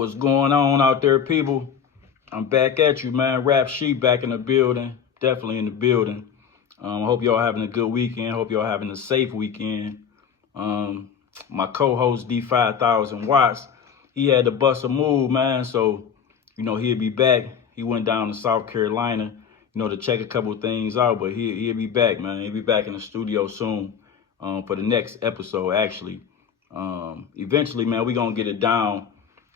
What's going on out there, people? I'm back at you, man. Rap Sheep back in the building. Definitely in the building. I hope y'all having a good weekend. Hope y'all having a safe weekend. My co-host D5000 Watts, he had to bust a move, man. So, he'll be back. He went down to South Carolina, to check a couple things out. But he'll be back, man. He'll be back in the studio soon for the next episode, actually. Eventually, man, we going to get it down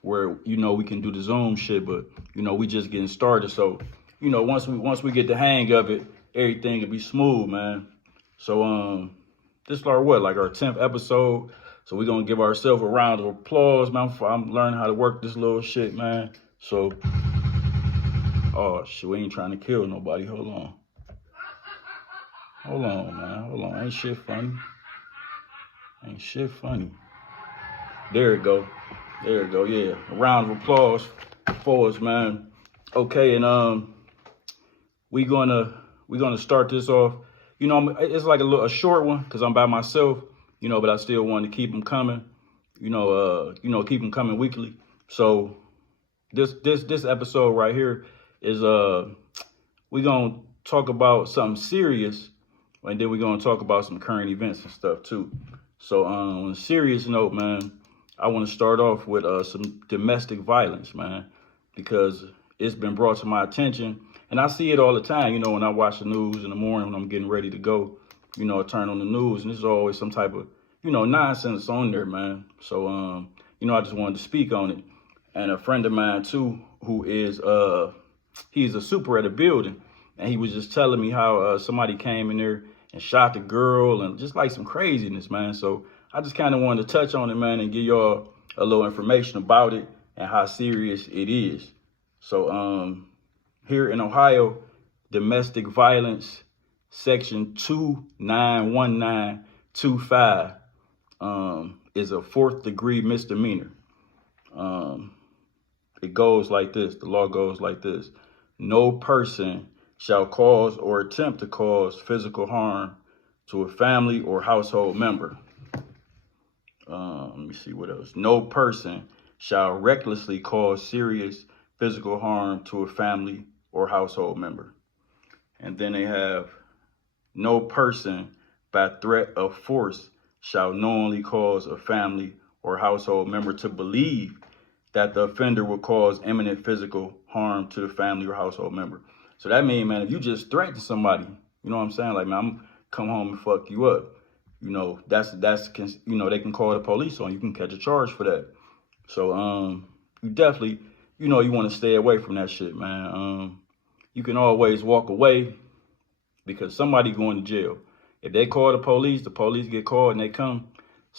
where, we can do the Zoom shit. But, we just getting started. So, once we get the hang of it, everything will be smooth, man. So, this is our 10th episode. So we're going to give ourselves a round of applause, man. I'm learning how to work this little shit, man. So, oh, shit, we ain't trying to kill nobody. Hold on, man. Hold on. Ain't shit funny. There it go. Yeah, a round of applause for us, man. Okay, and we gonna start this off. It's like a short one because I'm by myself, but I still want to keep them coming, keep them coming weekly. So this episode right here is we're going to talk about something serious, and then we're going to talk about some current events and stuff too. So on a serious note, man, I want to start off with some domestic violence, man, because it's been brought to my attention. And I see it all the time, when I watch the news in the morning when I'm getting ready to go, I turn on the news and there's always some type of, nonsense on there, man. So, I just wanted to speak on it. And a friend of mine, too, who is, he's a super at a building. And he was just telling me how somebody came in there and shot the girl and just like some craziness, man. So I just kind of wanted to touch on it, man, and give y'all a little information about it and how serious it is. So, here in Ohio, domestic violence, section 291925 is a 4th degree misdemeanor. It goes like this. The law goes like this. No person shall cause or attempt to cause physical harm to a family or household member. Let me see what else. No person shall recklessly cause serious physical harm to a family or household member. And then they have no person by threat of force shall knowingly cause a family or household member to believe that the offender will cause imminent physical harm to the family or household member. So that means, man, if you just threaten somebody, you know what I'm saying? Like, man, I'm come home and fuck you up. That's they can call the police on you. You can catch a charge for that. So you definitely, you want to stay away from that shit, man. You can always walk away because somebody going to jail. If they call the police get called and they come,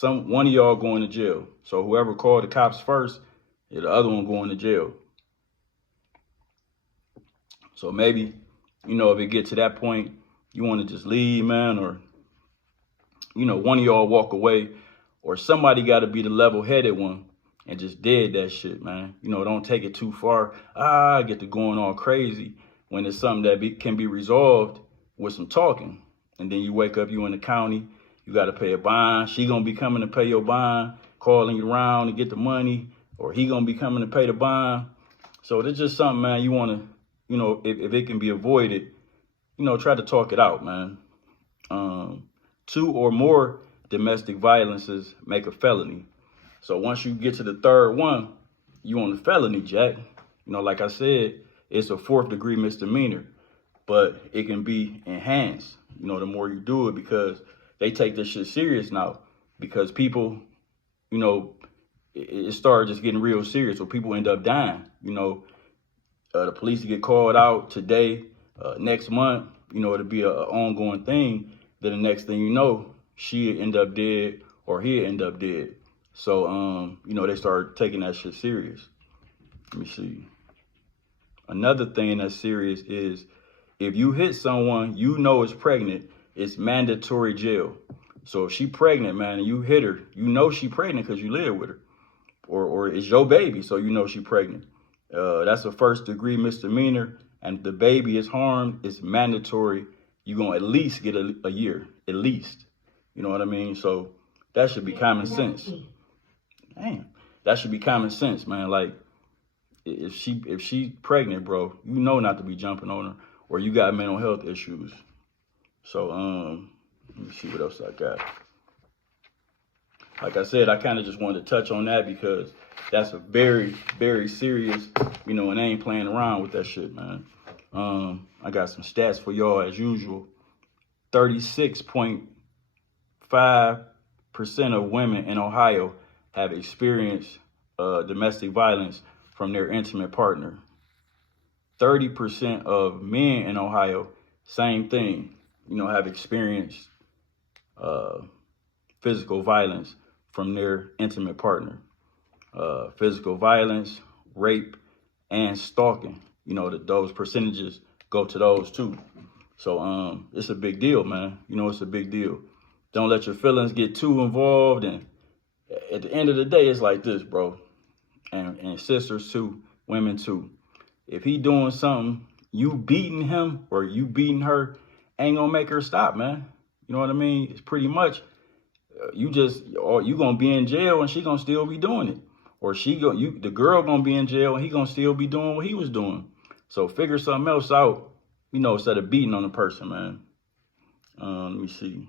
one of y'all going to jail. So whoever called the cops first, the other one going to jail. So maybe, if it get to that point, you want to just leave, man, or, one of y'all walk away, or somebody got to be the level-headed one and just dead that shit, man. Don't take it too far. Get to going all crazy when it's something that can be resolved with some talking. And then you wake up, you in the county, you got to pay a bond. She going to be coming to pay your bond, calling you around to get the money, or he going to be coming to pay the bond. So it's just something, man, you want to, if it can be avoided, try to talk it out, man. 2 or more domestic violences make a felony. So once you get to the third one, you on the felony, Jack. Like I said, it's a 4th degree misdemeanor, but it can be enhanced, the more you do it, because they take this shit serious now, because people, it started just getting real serious. So people end up dying, the police get called out today, next month, it'll be an ongoing thing. Then the next thing you know, she'll end up dead or he'll end up dead. So, they start taking that shit serious. Let me see. Another thing that's serious is if you hit someone is pregnant, it's mandatory jail. So if she pregnant, man, and you hit her, she pregnant because you live with her. Or it's your baby, so she pregnant. That's a 1st degree misdemeanor. And if the baby is harmed, it's mandatory. You're going to at least get a year, at least. You know what I mean? So that should be common sense. Damn. That should be common sense, man. Like, if she's pregnant, bro, you know not to be jumping on her, or you got mental health issues. So let me see what else I got. Like I said, I kind of just wanted to touch on that because that's a very, very serious, and I ain't playing around with that shit, man. I got some stats for y'all as usual. 36.5% of women in Ohio have experienced domestic violence from their intimate partner. 30% of men in Ohio, same thing, have experienced physical violence from their intimate partner. Physical violence, rape, and stalking, those percentages go to those too. So it's a big deal, man. It's a big deal. Don't let your feelings get too involved. And at the end of the day, it's like this, bro. And sisters too, women too. If he doing something, you beating him or you beating her ain't gonna make her stop, man. You know what I mean? It's pretty much you gonna be in jail and she gonna still be doing it, or the girl gonna be in jail and he gonna still be doing what he was doing. So figure something else out, instead of beating on the person, man. Let me see.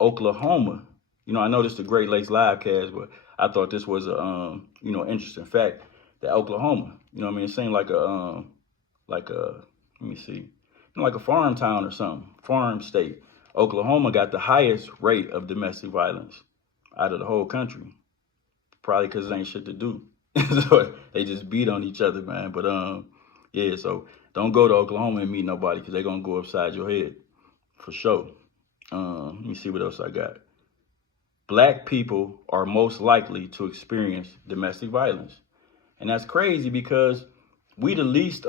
Oklahoma. I know this is the Great Lakes Livecast, but I thought this was a interesting fact that Oklahoma, it seemed like a let me see, like a farm town or something, farm state. Oklahoma got the highest rate of domestic violence out of the whole country, probably because it ain't shit to do. So they just beat on each other, man. But yeah, so don't go to Oklahoma and meet nobody because they're gonna go upside your head for sure. Let me see what else I got. Black people are most likely to experience domestic violence. And that's crazy because we the least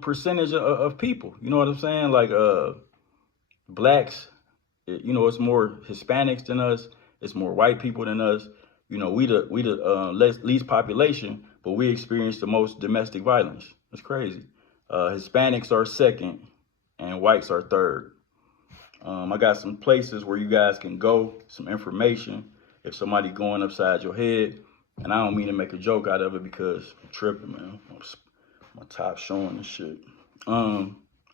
percentage of people. You know what I'm saying? Like blacks, it's more Hispanics than us. It's more white people than us. We the least population, but we experience the most domestic violence. It's crazy. Hispanics are second and whites are third. I got some places where you guys can go, some information if somebody going upside your head. And I don't mean to make a joke out of it because I'm tripping, man. My top showing and shit. I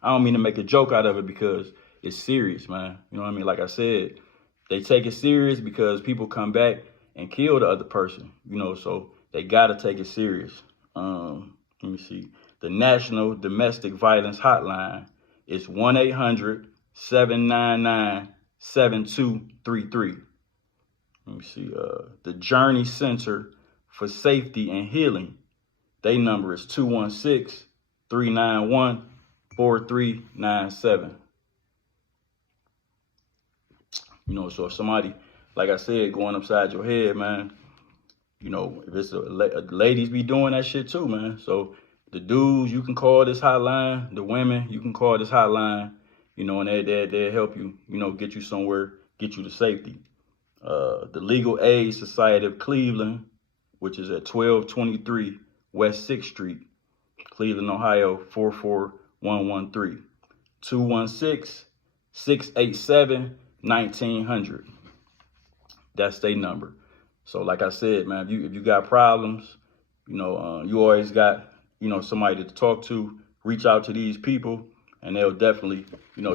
don't mean to make a joke out of it because it's serious, man. You know what I mean? Like I said, they take it serious because people come back and kill the other person, so they got to take it serious. Let me see. The National Domestic Violence Hotline is 1-800-799-7233. Let me see. The Journey Center for Safety and Healing, their number is 216-391-4397. So if somebody, like I said, going upside your head, man, if it's ladies be doing that shit too, man. So the dudes, you can call this hotline. The women, you can call this hotline, and they'll help you, get you somewhere, get you to safety. The Legal Aid Society of Cleveland, which is at 1223 West 6th Street, Cleveland, Ohio, 44113. 216-687-1900. That's their number. So like I said, man, if you got problems, you always got, somebody to talk to. Reach out to these people and they'll definitely,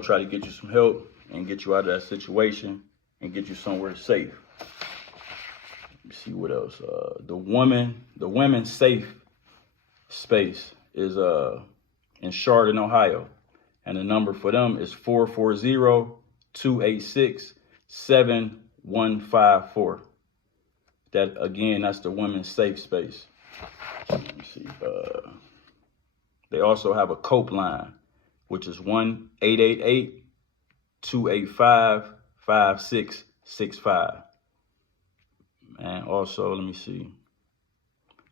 try to get you some help and get you out of that situation and get you somewhere safe. Let me see what else. The women's safe space is in Chardon, Ohio. And the number for them is 440-286-7154. That again, that's the women's safe space. Let me see. They also have a COPE line, which is 1-888-285-5665. And also, let me see.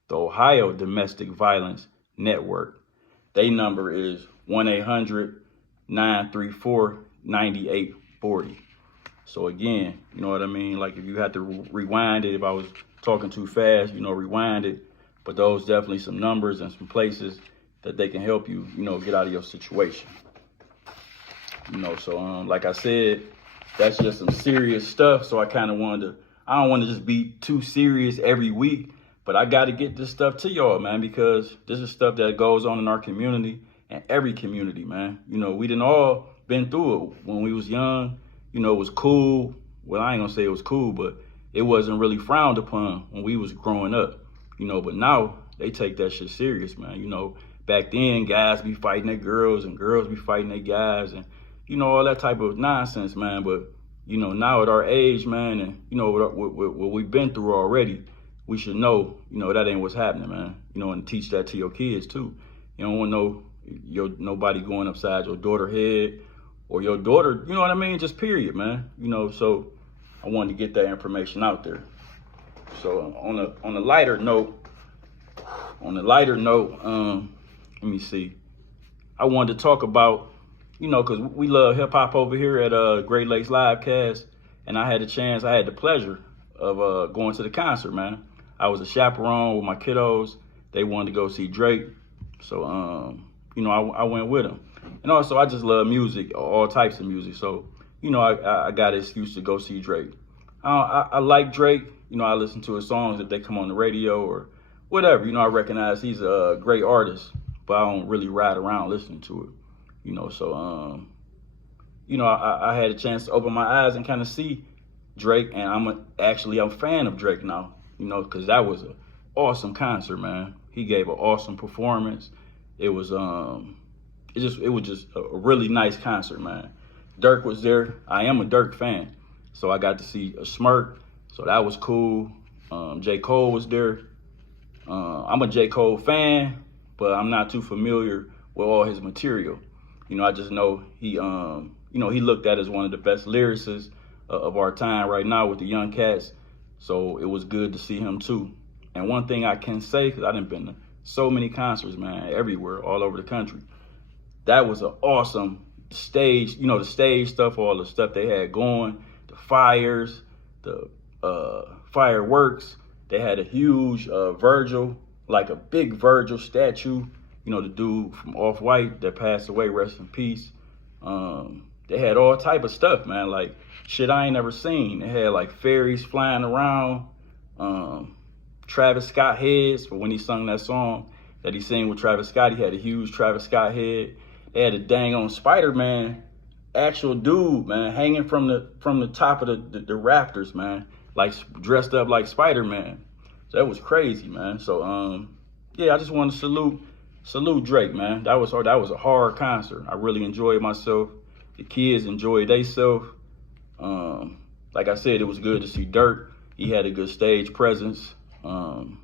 The Ohio Domestic Violence Network. Their number is 1-800-934-9840. So again, you know what I mean? Like if you had to rewind it, if I was talking too fast, rewind it. But those definitely some numbers and some places that they can help you, get out of your situation. So like I said, that's just some serious stuff. So I kind of I don't want to just be too serious every week, But I got to get this stuff to y'all, man, because this is stuff that goes on in our community and every community, man. You know, we done all been through it when we was young. You know, it was cool. Well, I ain't gonna say it was cool, but it wasn't really frowned upon when we was growing up. You know, but now they take that shit serious, man. You know, back then guys be fighting their girls and girls be fighting their guys and, you know, all that type of nonsense, man. But, you know, now at our age, man, and, you know, what we've been through already, we should know, you know, that ain't what's happening, man. You know, and teach that to your kids too. You don't want nobody going upside your daughter head or your daughter, you know what I mean? Just period, man. You know, so I wanted to get that information out there. So on a lighter note, let me see. I wanted to talk about, you know, because we love hip hop over here at Great Lakes Livecast, and I had the pleasure of going to the concert, man. I was a chaperone with my kiddos. They wanted to go see Drake, so you know, I went with them. And also, I just love music, all types of music. So, you know, I got an excuse to go see Drake. I like Drake. You know, I listen to his songs if they come on the radio or whatever. You know, I recognize he's a great artist, but I don't really ride around listening to it. You know, so you know, I had a chance to open my eyes and kind of see Drake, and I'm a fan of Drake now. You know, because that was an awesome concert, man. He gave an awesome performance. It was just a really nice concert, man. Dirk was there. I am a Dirk fan, so I got to see a Smirk, so that was cool. J. Cole was there. I'm a J. Cole fan, but I'm not too familiar with all his material. You know, I just know he, you know, he looked at as one of the best lyricists of our time right now with the young cats. So it was good to see him too. And one thing I can say, because I done been to so many concerts, man, everywhere, all over the country. That was an awesome stage, you know, the stage stuff, all the stuff they had going, the fires, the fireworks. They had a huge Virgil, like a big Virgil statue, you know, the dude from Off-White that passed away, rest in peace. They had all type of stuff, man, like shit I ain't never seen. They had like fairies flying around, Travis Scott heads for when he sung that song that he sang with Travis Scott. He had a huge Travis Scott head. They had a dang on Spider-Man, actual dude, man, hanging from the top of the rafters, man, like dressed up like Spider-Man. So that was crazy, man. So yeah, I just want to salute Drake, man. That was a hard concert. I really enjoyed myself. The kids enjoyed themselves. Like I said, it was good to see Dirk. He had a good stage presence. And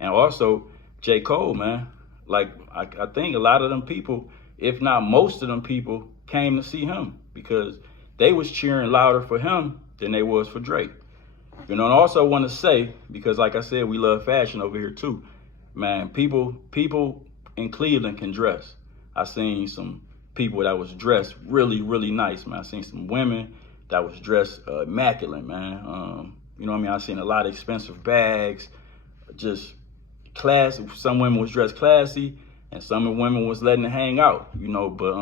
also J. Cole, man. Like I think a lot of them people, if not most of them people, came to see him because they was cheering louder for him than they was for Drake. You know, and I also want to say, because like I said, we love fashion over here too. Man, people in Cleveland can dress. I seen some people that was dressed really, really nice, man. I seen some women that was dressed immaculate, man. You know what I mean? I seen a lot of expensive bags, just class. Some women was dressed classy, and some women was letting it hang out, you know. But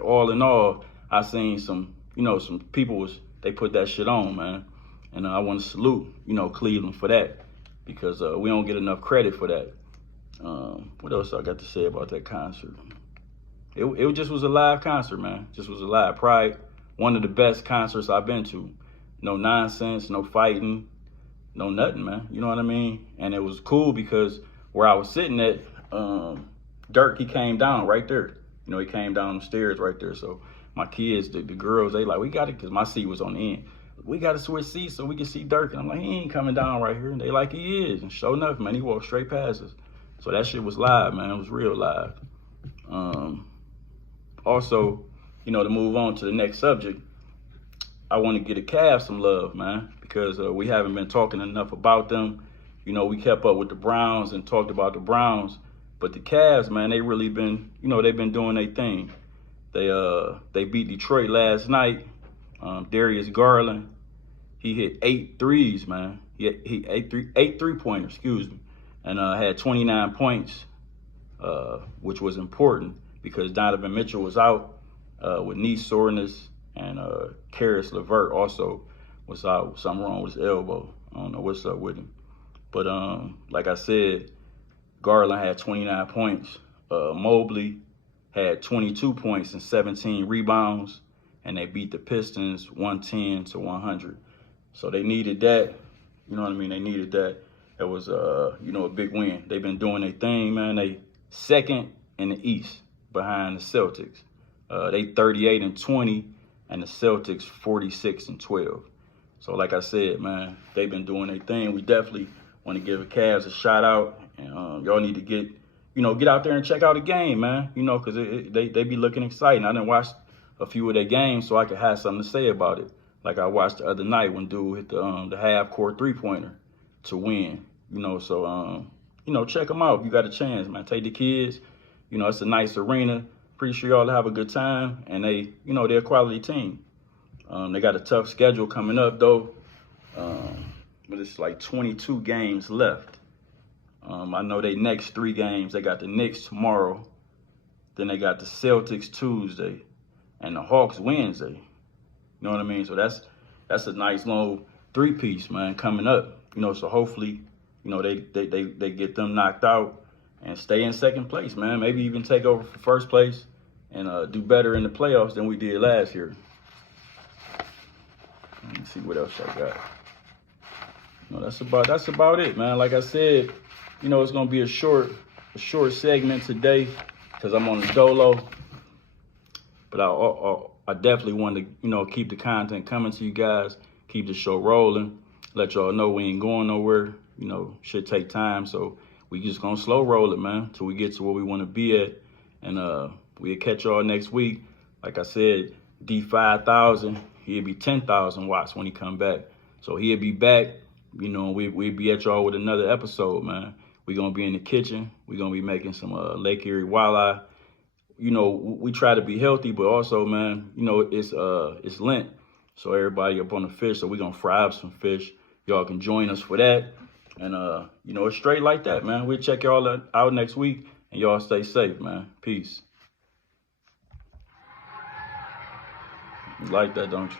all in all, I seen some, you know, some people they put that shit on, man. And I want to salute, you know, Cleveland for that, because we don't get enough credit for that. What else I got to say about that concert? It just was a live concert, man. Just was a live. Probably one of the best concerts I've been to. No nonsense, no fighting, no nothing, man. You know what I mean? And it was cool because where I was sitting at, Dirk, he came down right there. You know, he came down the stairs right there. So my kids, the girls, they like, we got it, because my seat was on the end. We got to switch seats so we can see Dirk. And I'm like, he ain't coming down right here. And they like, he is. And sure enough, man, he walked straight past us. So that shit was live, man. It was real live. Also, you know, to move on to the next subject, I want to get the Cavs some love, man, because we haven't been talking enough about them. You know, we kept up with the Browns and talked about the Browns, but the Cavs, man, they really been, you know, they've been doing their thing. They beat Detroit last night. Darius Garland, he hit 8 threes, man. He 8 3-pointers, excuse me, and had 29 points, which was important because Donovan Mitchell was out with knee soreness, and Karis LeVert also was out with something wrong with his elbow. I don't know what's up with him. But like I said, Garland had 29 points. Mobley had 22 points and 17 rebounds, and they beat the Pistons 110-100. So they needed that. You know what I mean? They needed that. That was, a big win. They've been doing their thing, man. They second in the East behind the Celtics. They 38-20, and the Celtics 46-12. So like I said, man, they've been doing their thing. We definitely want to give the Cavs a shout out, and y'all need to get out there and check out the game, man. Because they be looking exciting. I didn't watch a few of their games so I could have something to say about it. Like I watched the other night when dude hit the half-court three-pointer to win. So check them out if you got a chance, man. Take the kids. It's a nice arena. Pretty sure y'all have a good time, and they're a quality team. They got a tough schedule coming up though, but it's like 22 games left. I know they next 3 games. They got the Knicks tomorrow, then they got the Celtics Tuesday, and the Hawks Wednesday. You know what I mean? So that's a nice long 3-piece, man, coming up. So hopefully, they get them knocked out and stay in second place, man. Maybe even take over for first place and do better in the playoffs than we did last year. Let me see what else I got. That's about it, man. Like I said, it's gonna be a short segment today because I'm on the dolo. But I definitely want to keep the content coming to you guys, keep the show rolling, let y'all know we ain't going nowhere. Should take time, so we just gonna slow roll it, man, till we get to where we want to be at, and we'll catch y'all next week. Like I said, D5000, he'll be 10,000 watts when he come back, so he'll be back. We'll be at y'all with another episode, man. We gonna be in the kitchen. We gonna be making some Lake Erie walleye. We try to be healthy, but also, man, it's Lent, so everybody up on the fish. So we gonna fry up some fish. Y'all can join us for that. And, it's straight like that, man. We'll check y'all out next week, and y'all stay safe, man. Peace. You like that, don't you?